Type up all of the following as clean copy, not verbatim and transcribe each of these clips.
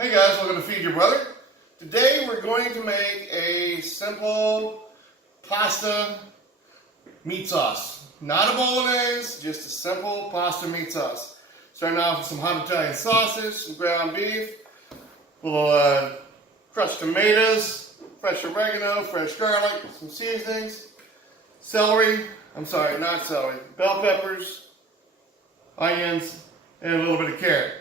Hey guys, welcome to Feed Your Brother. Today we're going to make a simple pasta meat sauce. Not a bolognese, just a simple pasta meat sauce. Starting off with some hot Italian sausage, some ground beef, little crushed tomatoes, fresh oregano, fresh garlic, some seasonings, bell peppers, onions, and a little bit of carrot.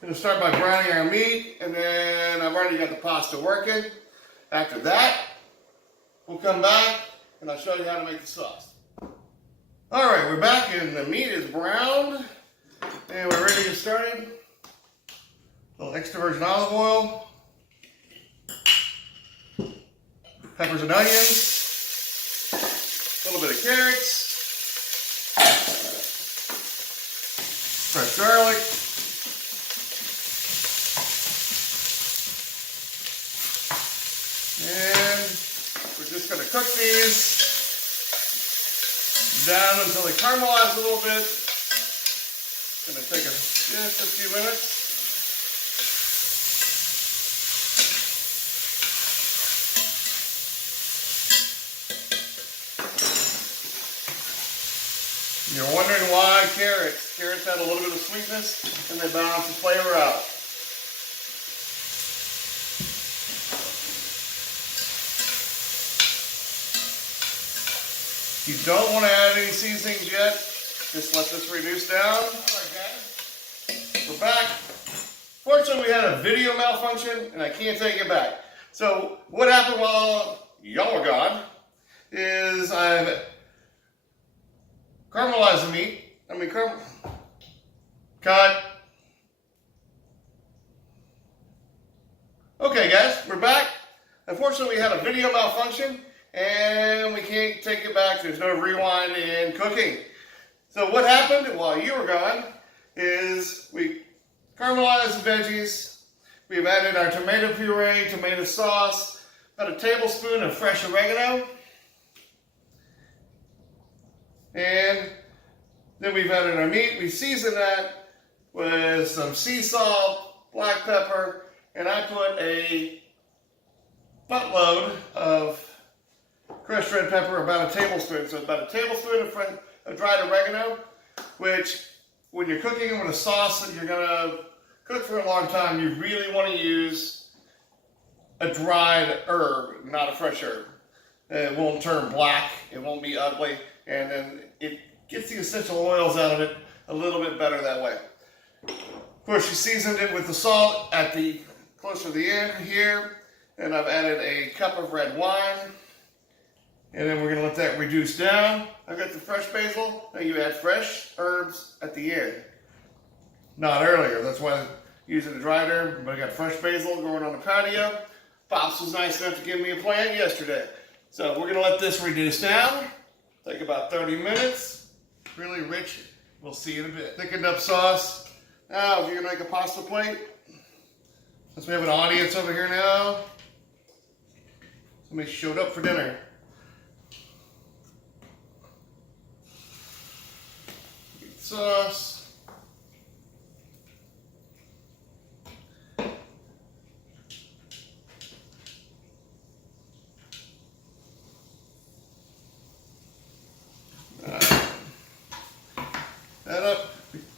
Going to start by browning our meat, and then I've already got the pasta working. After that, we'll come back and I'll show you how to make the sauce. Alright, we're back and the meat is browned and we're ready to get started. A little extra virgin olive oil, peppers and onions, a little bit of carrots, fresh garlic, and we're just going to cook these down until they caramelize a little bit. It's going to take just a few minutes. You're wondering why carrots. Carrots add a little bit of sweetness and they balance the flavor out. You don't want to add any seasonings yet. Just let this reduce down. Alright guys, we're back. Fortunately we had a video malfunction and I can't take it back. So what happened while y'all were gone is I've caramelized the meat. Cut. Okay guys, we're back. Unfortunately we had a video malfunction and we can't take it back. There's no rewind in cooking. So what happened while you were gone is we caramelized the veggies. We've added our tomato puree, tomato sauce, about a tablespoon of fresh oregano. And then we've added our meat. We seasoned that with some sea salt, black pepper, and I put a buttload of crushed red pepper, about a tablespoon. So about a tablespoon of dried oregano, which when you're cooking with a sauce that you're going to cook for a long time, you really want to use a dried herb, not a fresh herb. It won't turn black, it won't be ugly, and then it gets the essential oils out of it a little bit better that way. Of course, you seasoned it with the salt at the closer to the end here, and I've added a cup of red wine. And then we're going to let that reduce down. I've got the fresh basil. Now you add fresh herbs at the end. Not earlier. That's why I'm using the dried herb. But I got fresh basil going on the patio. Pops was nice enough to give me a plant yesterday. So we're going to let this reduce down. Take about 30 minutes. Really rich. We'll see in a bit. Thickened up sauce. Now if you're going to make a pasta plate. Since we have an audience over here now. Somebody showed up for dinner. Sauce. That up.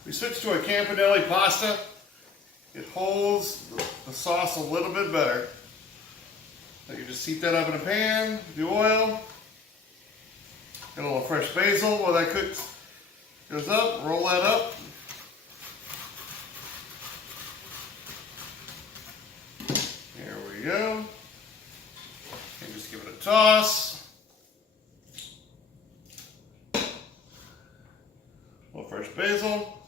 We switched to a Campanelli pasta. It holds the sauce a little bit better. So you just heat that up in a pan, the oil, get a little fresh basil while that cooks. Goes up, roll that up. There we go. And just give it a toss. A little fresh basil.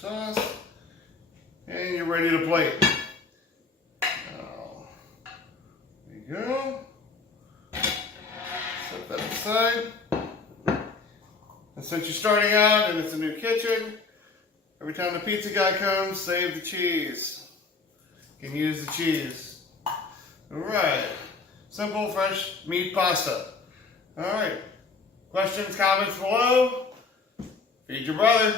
Toss. And you're ready to plate. Now, there you go. Set that aside. And since you're starting out and it's a new kitchen, every time the pizza guy comes, save the cheese. You can use the cheese. Alright. Simple, fresh meat pasta. Alright. Questions, comments below. Feed your brother.